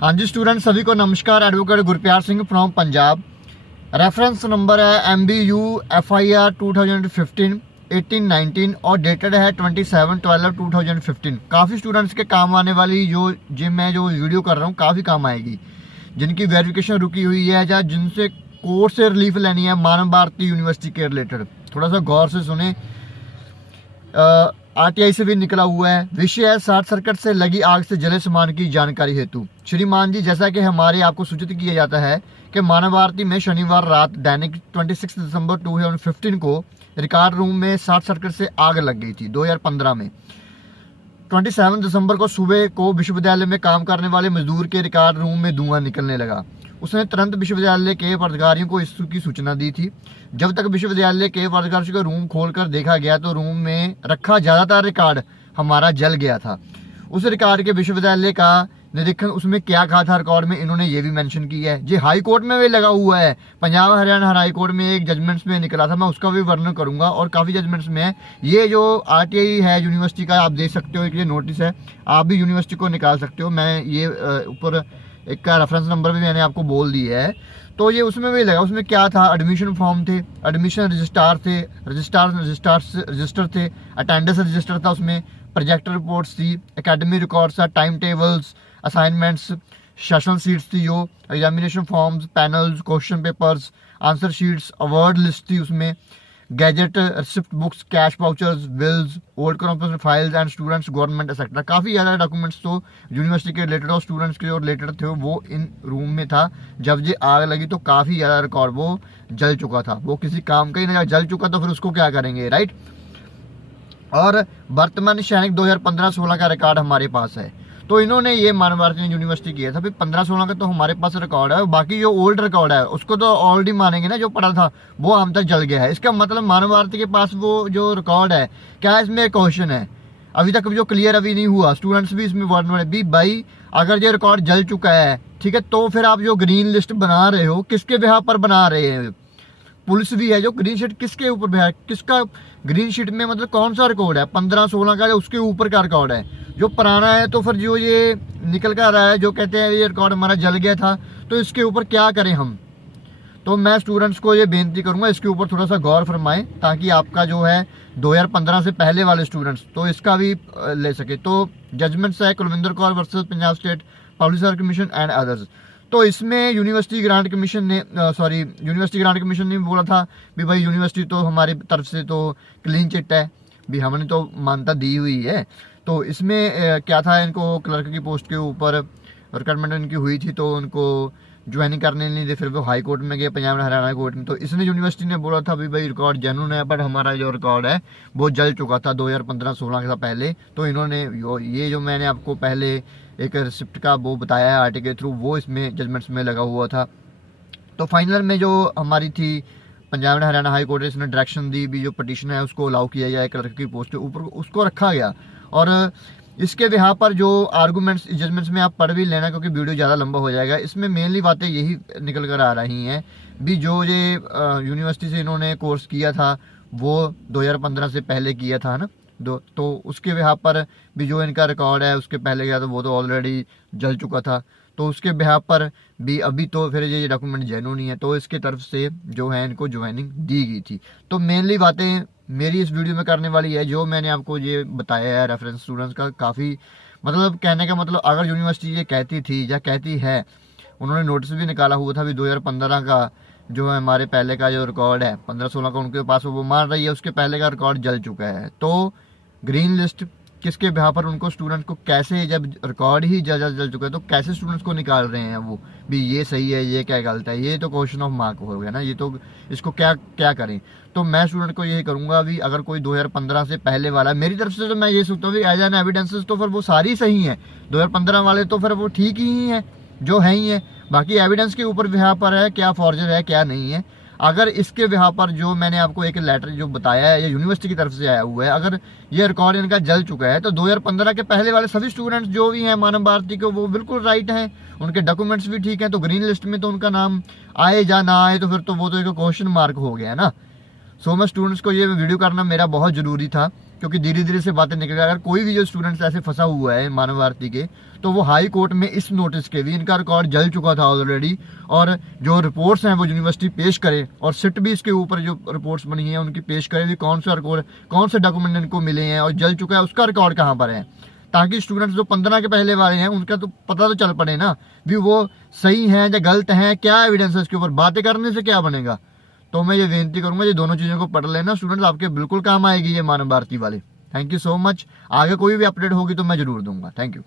हाँ जी स्टूडेंट, सभी को नमस्कार। Advocate Gurpyar Singh from Punjab. Reference number है MBU FIR 2015 1819 और डेटेड है 27/12/2015। काफ़ी स्टूडेंट्स के काम आने वाली जो मैं वीडियो कर रहा हूँ काफ़ी काम आएगी, जिनकी वेरिफिकेशन रुकी हुई है या जिनसे कोर्ट से रिलीफ लेनी है मानव भारती यूनिवर्सिटी के रिलेटेड। थोड़ा सा गौर से सुने। RTI से भी निकला हुआ है। विषय है शॉर्ट सर्किट से लगी आग से जले सामान की जानकारी हेतु। श्रीमान जी, जैसा कि हमारे आपको सूचित किया जाता है कि मानव भारती में शनिवार रात दैनिक 26 दिसंबर 2015 को रिकॉर्ड रूम में शॉर्ट सर्किट से आग लग गई थी। 2015 में 27 दिसंबर को सुबह को विश्वविद्यालय में काम करने वाले मजदूर के रिकॉर्ड रूम में धुआं निकलने लगा। उसने तुरंत विश्वविद्यालय के प्राधिकारियों को इसकी सूचना दी थी। जब तक विश्वविद्यालय के प्राधिकारियों का रूम खोलकर देखा गया तो रूम में रखा ज़्यादातर रिकॉर्ड हमारा जल गया था। उस रिकॉर्ड के विश्वविद्यालय का निरीक्षण उसमें क्या कहा था रिकॉर्ड में, इन्होंने ये भी मेंशन किया है। जी हाई कोर्ट में भी लगा हुआ है। पंजाब हरियाणा हाई कोर्ट में एक जजमेंट्स में निकला था, मैं उसका भी वर्णन करूंगा और काफ़ी जजमेंट्स में है। ये जो RTI है यूनिवर्सिटी का, आप देख सकते हो, एक ये नोटिस है, आप भी यूनिवर्सिटी को निकाल सकते हो। मैं ये ऊपर एक का रेफरेंस नंबर भी मैंने आपको बोल दिया है। तो ये उसमें भी लगा। उसमें क्या था, एडमिशन फॉर्म थे, एडमिशन रजिस्ट्रार थे, रजिस्टर थे, अटेंडेंस रजिस्टर था, उसमें प्रोजेक्ट रिपोर्ट्स थी, एकेडमी रिकॉर्ड्स था, time tables, assignments, session seats थी, जो examination forms, panels, question papers, answer sheets, award list थी, उसमें gadget, receipt books, cash vouchers, bills, old competition files and students government etcetera. काफ़ी ज़्यादा documents तो university के related और स्टूडेंट्स के जो रिलेटेड थे वो इन रूम में था। जब ये आग लगी तो काफ़ी ज़्यादा रिकॉर्ड वो जल चुका था। वो किसी काम का ही नहीं, जल चुका तो फिर उसको क्या करेंगे, राइट। और वर्तमान सैनिक 2015-16 का रिकॉर्ड हमारे पास है। तो इन्होंने ये मानव भारती यूनिवर्सिटी किया था। फिर 15-16 का तो हमारे पास रिकॉर्ड है, बाकी जो ओल्ड रिकॉर्ड है उसको तो ऑलरेडी मानेंगे ना, जो पड़ा था वो हम तक जल गया है। इसका मतलब मानव भारती के पास वो जो रिकॉर्ड है, क्या इसमें क्वेश्चन है अभी तक जो क्लियर अभी नहीं हुआ। स्टूडेंट्स भी इसमें वर्ड भी भाई, अगर ये रिकॉर्ड जल चुका है, ठीक है, तो फिर आप जो ग्रीन लिस्ट बना रहे हो किसके बिहाफ पर बना रहे हैं। पुलिस भी है जो ग्रीन शीट किसके ऊपर है, किसका ग्रीन शीट में मतलब कौन सा रिकॉर्ड है, 15-16 का, उसके ऊपर का रिकॉर्ड है जो पुराना है। तो फिर जो ये निकल कर रहा है, जो कहते हैं ये रिकॉर्ड हमारा जल गया था, तो इसके ऊपर क्या करें हम। तो मैं स्टूडेंट्स को ये बेनती करूंगा, इसके ऊपर थोड़ा सा गौर फरमाएं, ताकि आपका जो है 2015 से पहले वाले स्टूडेंट्स तो इसका भी ले सके। तो जजमेंट्स है Kulvinder Kaur versus Punjab state public service commission and others. तो इसमें यूनिवर्सिटी ग्रांट कमीशन ने बोला था भी भाई यूनिवर्सिटी तो हमारी तरफ से तो क्लीन चिट है, भी हमने तो मान्यता दी हुई है। तो इसमें क्या था, इनको क्लर्क की पोस्ट के ऊपर रिक्वायरमेंट इनकी हुई थी, तो उनको ज्वाइनिंग करने नहीं दे। फिर वो हाई कोर्ट में गए, पंजाब हरियाणा कोर्ट में। तो इसने यूनिवर्सिटी ने बोला था भी भाई रिकॉर्ड जेन्युइन है, बट हमारा जो रिकॉर्ड है वो जल चुका था 2015-16 से पहले। तो इन्होंने ये जो मैंने आपको पहले एक रिसिप्ट का वो बताया है RTI के थ्रू, वो इसमें जजमेंट्स में लगा हुआ था। तो फाइनल में जो हमारी थी पंजाब हरियाणा हाई कोर्ट, इसने डायरेक्शन दी भी जो पटिशन है उसको अलाउ किया जाए, क्लर्क की पोस्ट के ऊपर उसको रखा गया। और इसके बिहार पर जो आर्गूमेंट्स जजमेंट्स में आप पढ़ भी लेना, क्योंकि वीडियो ज़्यादा लंबा हो जाएगा। इसमें मेनली बातें यही निकल कर आ रही हैं भी जो ये यूनिवर्सिटी से इन्होंने कोर्स किया था वो 2015 से पहले किया था ना, तो उसके बिहार पर भी जो इनका रिकॉर्ड है उसके पहले गया तो वो तो ऑलरेडी जल चुका था। तो उसके बिहार पर भी अभी तो फिर ये डॉक्यूमेंट जेन्युइन नहीं है, तो इसके तरफ से जो है इनको ज्वाइनिंग दी गई थी। तो मेनली बातें मेरी इस वीडियो में करने वाली है, जो मैंने आपको ये बताया है रेफरेंस स्टूडेंट्स का। काफ़ी मतलब कहने का मतलब, अगर यूनिवर्सिटी ये कहती थी या कहती है, उन्होंने नोटिस भी निकाला हुआ था भी 2015 का जो है हमारे पहले का जो रिकॉर्ड है 15-16 का उनके पास, वो मान रही है उसके पहले का रिकॉर्ड जल चुका है। तो ग्रीन लिस्ट किसके बिहार पर उनको स्टूडेंट्स को कैसे, जब रिकॉर्ड ही जल चुका है तो कैसे स्टूडेंट्स को निकाल रहे हैं वो भी, ये सही है ये क्या गलत है, ये तो क्वेश्चन ऑफ मार्क हो गया ना। ये तो इसको क्या करें। तो मैं स्टूडेंट को यही करूंगा भी, अगर कोई 2015 से पहले वाला, मेरी तरफ से तो मैं ये सोचता हूँ एज एन एविडेंसेस तो फिर वो सारी सही हैं। 2015 वाले तो फिर वो ठीक ही हैं जो है ही है, बाकी एविडेंस के ऊपर बिहार पर है क्या फॉर्जर है क्या नहीं है। अगर इसके बिहार पर जो मैंने आपको एक लेटर जो बताया है ये यूनिवर्सिटी की तरफ से आया हुआ है, अगर ये रिकॉर्ड इनका जल चुका है तो 2015 के पहले वाले सभी स्टूडेंट्स जो भी हैं मानव भारती के, वो बिल्कुल राइट हैं, उनके डॉक्यूमेंट्स भी ठीक हैं। तो ग्रीन लिस्ट में तो उनका नाम आए या ना आए तो फिर तो वो तो एक क्वेश्चन मार्क हो गया है ना। सो मैं स्टूडेंट्स को ये वीडियो करना मेरा बहुत ज़रूरी था क्योंकि धीरे धीरे से बातें निकल अगर कोई भी जो स्टूडेंट्स ऐसे फंसा हुआ है मानव भारती के, तो वो हाई कोर्ट में इस नोटिस के भी, इनका रिकॉर्ड जल चुका था ऑलरेडी, और जो रिपोर्ट्स हैं वो यूनिवर्सिटी पेश करे, और सिट भी इसके ऊपर जो रिपोर्ट्स बनी है उनकी पेश करे भी, कौन सा रिकॉर्ड, कौन से डॉक्यूमेंट इनको मिले हैं और जल चुका है उसका रिकॉर्ड कहाँ पर है, ताकि स्टूडेंट्स जो 15 के पहले वाले हैं उनका तो पता तो चल पड़े ना भी वो सही हैं या गलत हैं, क्या एविडेंस है इसके ऊपर, बातें करने से क्या बनेगा। तो मैं ये विनती करूंगा ये दोनों चीज़ों को पढ़ लेना स्टूडेंट्स, आपके बिल्कुल काम आएगी ये मानव भारती वाले। Thank you so much. आगे कोई भी अपडेट होगी तो मैं जरूर दूंगा। Thank you.